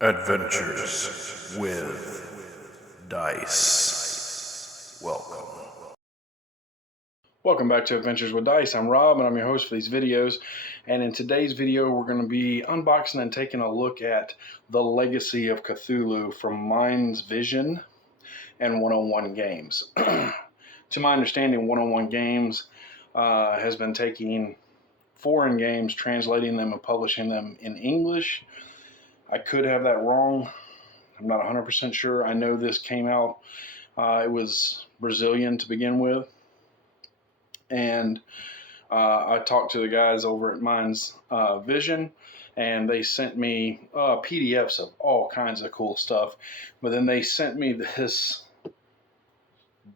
Adventures with Dice. Welcome back to Adventures with Dice. I'm Rob and I'm your host for these videos. And in today's video, we're going to be unboxing and taking a look at the Legacy of Cthulhu from Mind's Vision and 101 Games. To my understanding, 101 Games has been taking foreign games, translating them and publishing them in English. I could have that wrong. I'm not 100% sure. I know this came out, it was Brazilian to begin with. And I talked to the guys over at Mind's Vision, and they sent me PDFs of all kinds of cool stuff. But then they sent me this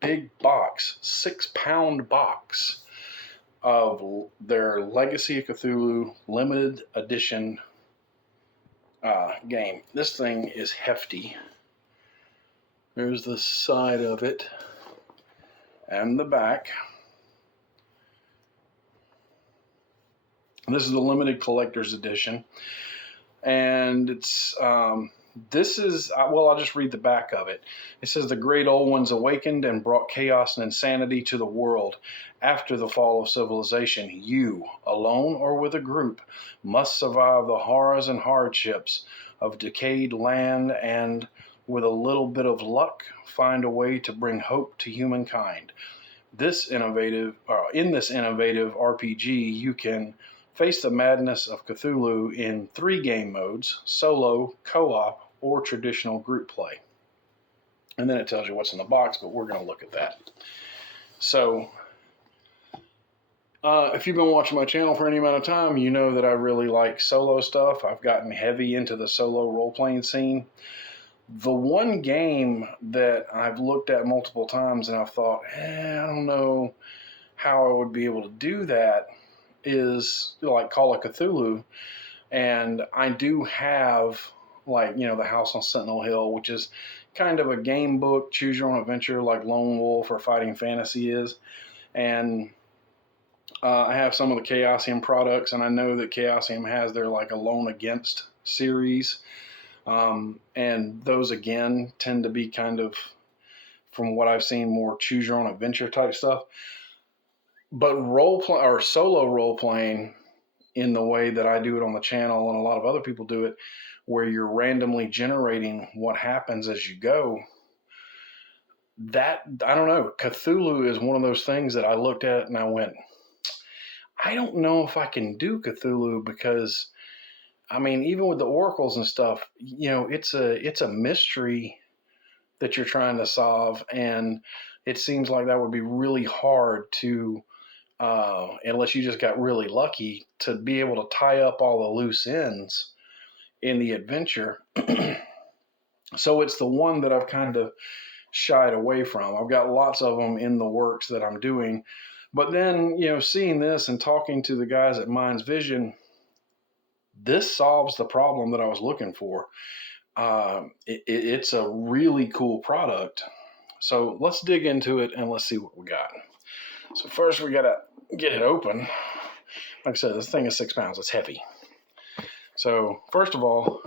big box, 6-pound box of their Legacy of Cthulhu limited edition game. This thing is hefty. There's the side of it and the back. And this is the limited collector's edition, and it's this is, well, I'll just read the back of it. It says, the great old ones awakened and brought chaos and insanity to the world. After the fall of civilization, you, alone or with a group, must survive the horrors and hardships of decayed land and, with a little bit of luck, find a way to bring hope to humankind. In this innovative RPG, you can face the madness of Cthulhu in 3 game modes: solo, co-op, or traditional group play. And then it tells you what's in the box, but we're going to look at that. So, if you've been watching my channel for any amount of time, you know that I really like solo stuff. I've gotten heavy into the solo role-playing scene. The one game that I've looked at multiple times and I've thought, I don't know how I would be able to do that, is like Call of Cthulhu. And I do have, like, the House on Sentinel Hill, which is kind of a game book, choose your own adventure, like Lone Wolf or Fighting Fantasy is. And I have some of the Chaosium products, and I know that Chaosium has their like Alone Against series. And those again tend to be kind of, from what I've seen, more choose your own adventure type stuff. But solo role playing in the way that I do it on the channel, and a lot of other people do it, where you're randomly generating what happens as you go, that, I don't know, Cthulhu is one of those things that I looked at and I went, I don't know if I can do Cthulhu, because I mean, even with the oracles and stuff, it's a mystery that you're trying to solve, and it seems like that would be really hard to, unless you just got really lucky, to be able to tie up all the loose ends in the adventure. So it's the one that I've kind of shied away from. I've got lots of them in the works that I'm doing. But then, seeing this and talking to the guys at Mind's Vision, this solves the problem that I was looking for. It's a really cool product. So let's dig into it and let's see what we got. So first we got to get it open. Like I said, this thing is 6 pounds. It's heavy. So first of all,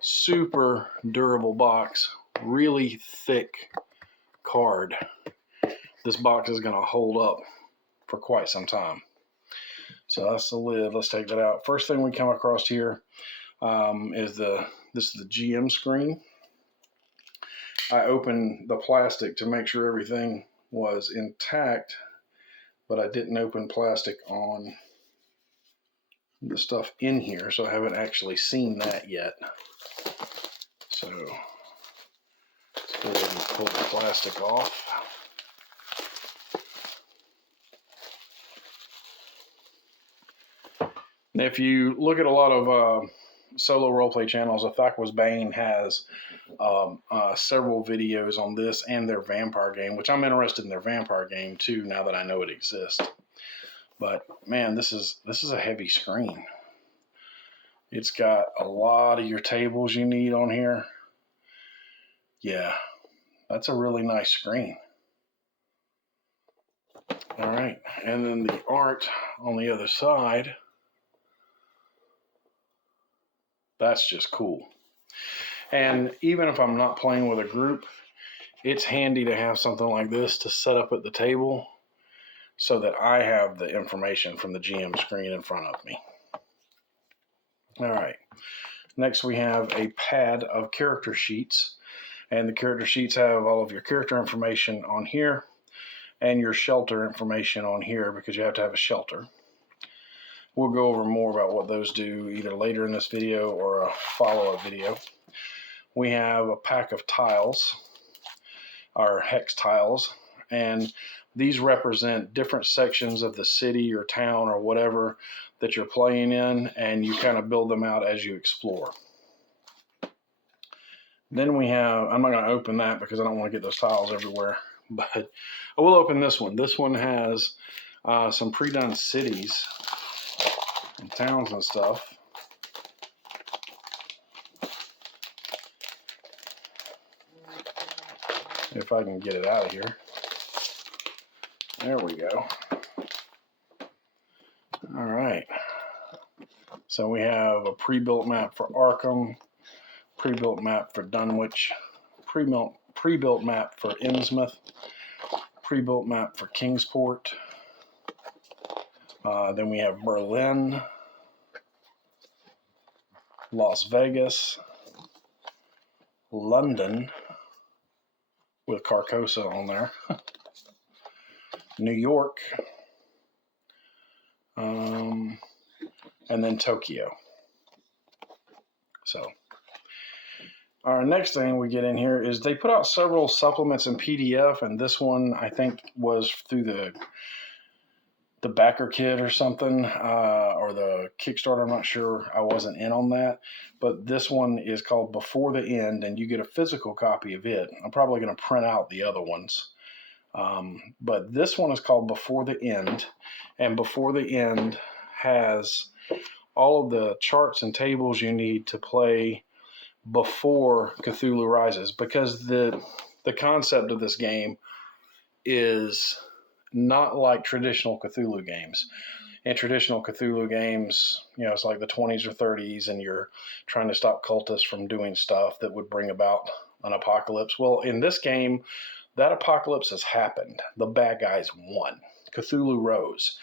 super durable box, really thick card. This box is going to hold up for quite some time. So that's the lid. Let's take that out. First thing we come across here is this is the GM screen. I opened the plastic to make sure everything was intact, but I didn't open plastic on the stuff in here, so I haven't actually seen that yet. So let's go ahead and pull the plastic off. Now, if you look at a lot of solo roleplay channels, Athakwa's Bane has several videos on this and their vampire game, which I'm interested in their vampire game too, now that I know it exists. But man, this is a heavy screen. It's got a lot of your tables you need on here. Yeah, that's a really nice screen. All right, and then the art on the other side. That's just cool. And even if I'm not playing with a group, it's handy to have something like this to set up at the table so that I have the information from the GM screen in front of me. All right. Next, we have a pad of character sheets. And the character sheets have all of your character information on here and your shelter information on here because you have to have a shelter. We'll go over more about what those do either later in this video or a follow-up video. We have a pack of tiles, our hex tiles, and these represent different sections of the city or town or whatever that you're playing in, and you kind of build them out as you explore. Then we have, I'm not going to open that because I don't want to get those tiles everywhere, but I will open this one. This one has some pre-done cities and towns and stuff. If I can get it out of here. There we go. All right. So we have a pre-built map for Arkham, pre-built map for Dunwich, pre-built map for Innsmouth, pre-built map for Kingsport. Then we have Berlin, Las Vegas, London, with Carcosa on there, New York, and then Tokyo. So our next thing we get in here is they put out several supplements in PDF, and this one I think was through the backer kit or something, or the Kickstarter. I'm not sure. I wasn't in on that. But this one is called Before the End, and you get a physical copy of it. I'm probably going to print out the other ones. But this one is called Before the End, and Before the End has all of the charts and tables you need to play before Cthulhu Rises, because the concept of this game is not like traditional Cthulhu games. In traditional Cthulhu games, you know, it's like the 20s or 30s, and you're trying to stop cultists from doing stuff that would bring about an apocalypse. Well, in this game, that apocalypse has happened. The bad guys won. Cthulhu rose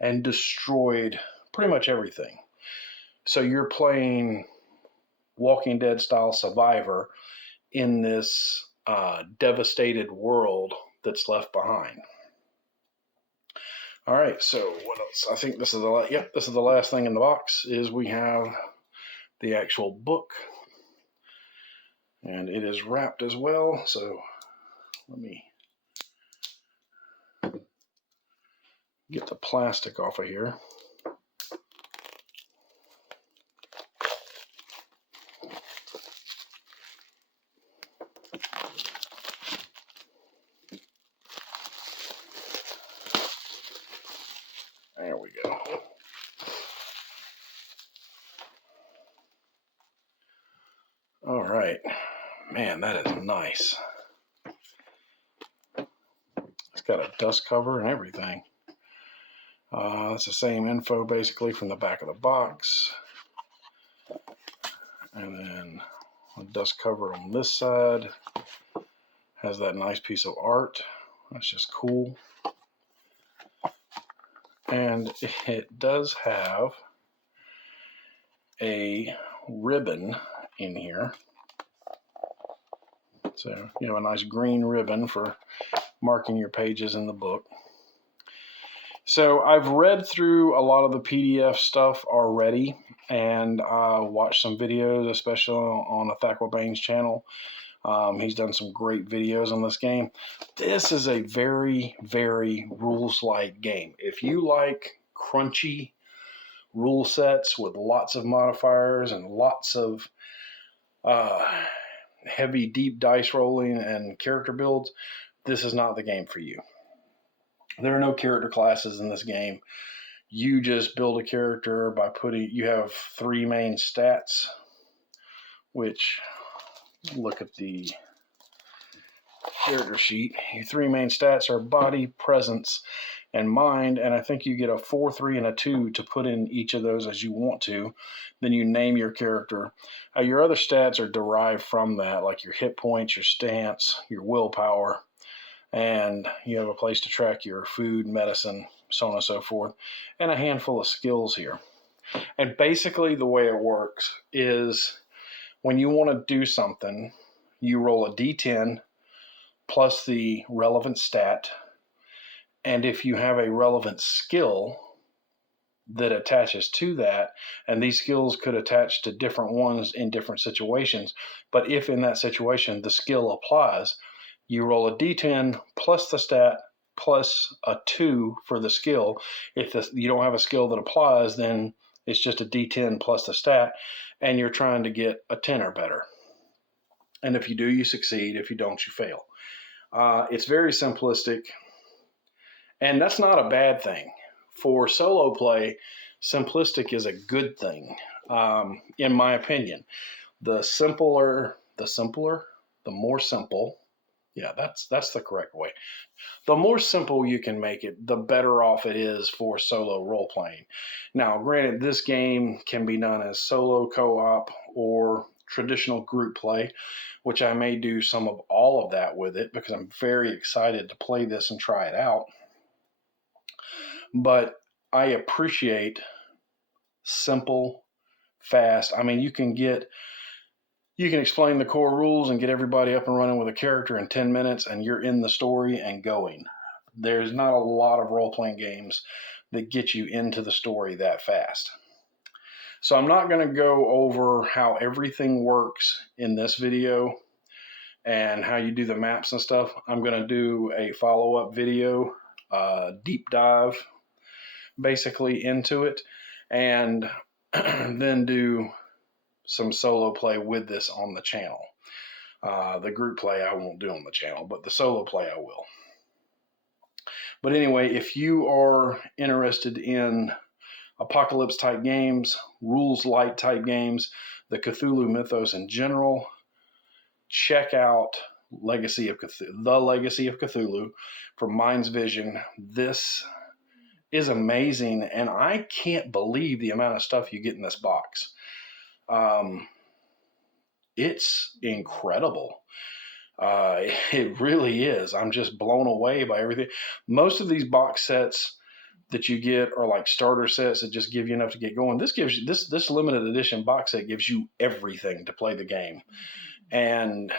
and destroyed pretty much everything. So you're playing Walking Dead style survivor in this devastated world that's left behind. All right, so what else? I think this is this is the last thing in the box. Is we have the actual book, and it is wrapped as well. So let me get the plastic off of here. There we go. All right. Man, that is nice. It's got a dust cover and everything. It's the same info basically from the back of the box. And then a dust cover on this side. Has that nice piece of art. That's just cool. And it does have a ribbon in here. So, you know, a nice green ribbon for marking your pages in the book. So I've read through a lot of the PDF stuff already, and watched some videos, especially on Athakwa Bain's channel. He's done some great videos on this game. This is a very, very rules-light game. If you like crunchy rule sets with lots of modifiers and lots of heavy, deep dice rolling and character builds, this is not the game for you. There are no character classes in this game. You just build a character by you have 3 main stats, which, look at the character sheet. Your 3 main stats are body, presence, and mind, and I think you get a 4, 3, and a 2 to put in each of those as you want to. Then you name your character. Your other stats are derived from that, like your hit points, your stance, your willpower, and you have a place to track your food, medicine, so on and so forth, and a handful of skills here. And basically the way it works is when you want to do something, you roll a d10 plus the relevant stat, and if you have a relevant skill that attaches to that, and these skills could attach to different ones in different situations, but if in that situation the skill applies, you roll a d10 plus the stat plus a 2 for the skill. If you don't have a skill that applies, then it's just a d10 plus the stat, and you're trying to get a 10 or better. And if you do, you succeed. If you don't, you fail. It's very simplistic, and that's not a bad thing. For solo play, simplistic is a good thing, in my opinion. The more simple, yeah, that's the correct way. The more simple you can make it, the better off it is for solo role playing. Now, granted, this game can be done as solo co-op or traditional group play, which I may do some of all of that with it because I'm very excited to play this and try it out. But I appreciate simple, fast. I mean, you can explain the core rules and get everybody up and running with a character in 10 minutes, and you're in the story and going. There's not a lot of role-playing games that get you into the story that fast. So I'm not going to go over how everything works in this video and how you do the maps and stuff. I'm going to do a follow-up video, deep dive, basically into it, and then do some solo play with this on the channel. The group play I won't do on the channel, but the solo play I will. But anyway, if you are interested in apocalypse type games, rules light type games, the Cthulhu mythos in general, check out The Legacy of Cthulhu from Mind's Vision. This is amazing, and I can't believe the amount of stuff you get in this box. It's incredible. It really is. I'm just blown away by everything. Most of these box sets that you get are like starter sets that just give you enough to get going. This gives you this limited edition box set gives you everything to play the game, and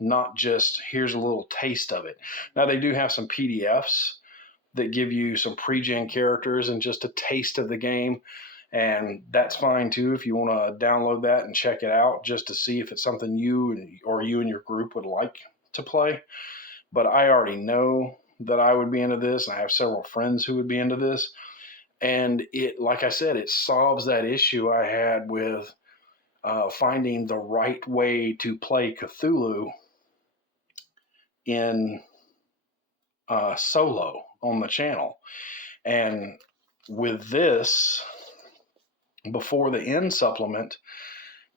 not just here's a little taste of it. Now they do have some PDFs that give you some pre-gen characters and just a taste of the game. And that's fine too if you want to download that and check it out just to see if it's something you and your group would like to play. But I already know that I would be into this. I have several friends who would be into this. And it, like I said, it solves that issue I had with finding the right way to play Cthulhu in solo on the channel. And with this, before the end supplement,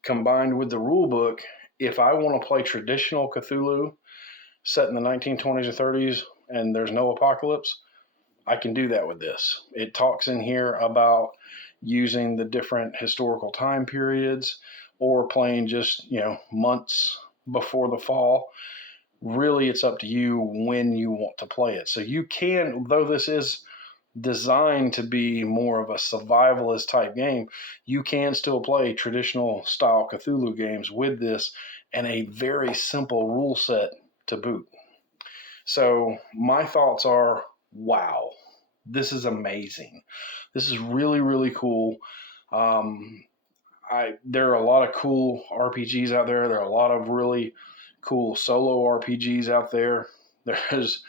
combined with the rule book, if I want to play traditional Cthulhu set in the 1920s or 30s and there's no apocalypse, I can do that with this. It talks in here about using the different historical time periods or playing just, months before the fall. Really, it's up to you when you want to play it. So you can, though this is designed to be more of a survivalist type game, you can still play traditional style Cthulhu games with this and a very simple rule set to boot. So my thoughts are, wow, this is amazing. This is really, really cool. There are a lot of cool RPGs out there. There are a lot of really cool solo RPGs out there. There's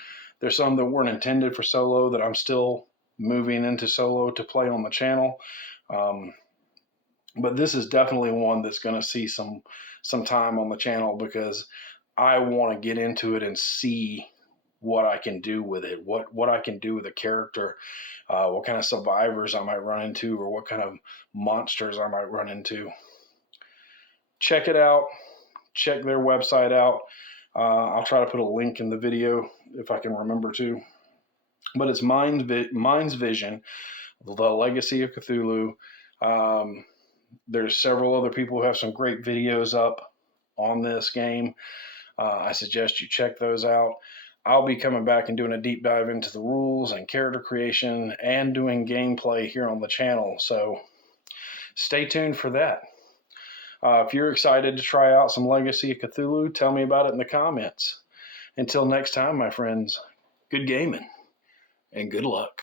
some that weren't intended for solo that I'm still moving into solo to play on the channel. But this is definitely one that's going to see some time on the channel because I want to get into it and see what I can do with it, what I can do with a character, what kind of survivors I might run into, or what kind of monsters I might run into. Check it out. Check their website out. I'll try to put a link in the video if I can remember to. but it's Mind's Vision, The Legacy of Cthulhu. There's several other people who have some great videos up on this game. I suggest you check those out. I'll be coming back and doing a deep dive into the rules and character creation and doing gameplay here on the channel. So stay tuned for that. If you're excited to try out some Legacy of Cthulhu, tell me about it in the comments. Until next time, my friends, good gaming and good luck.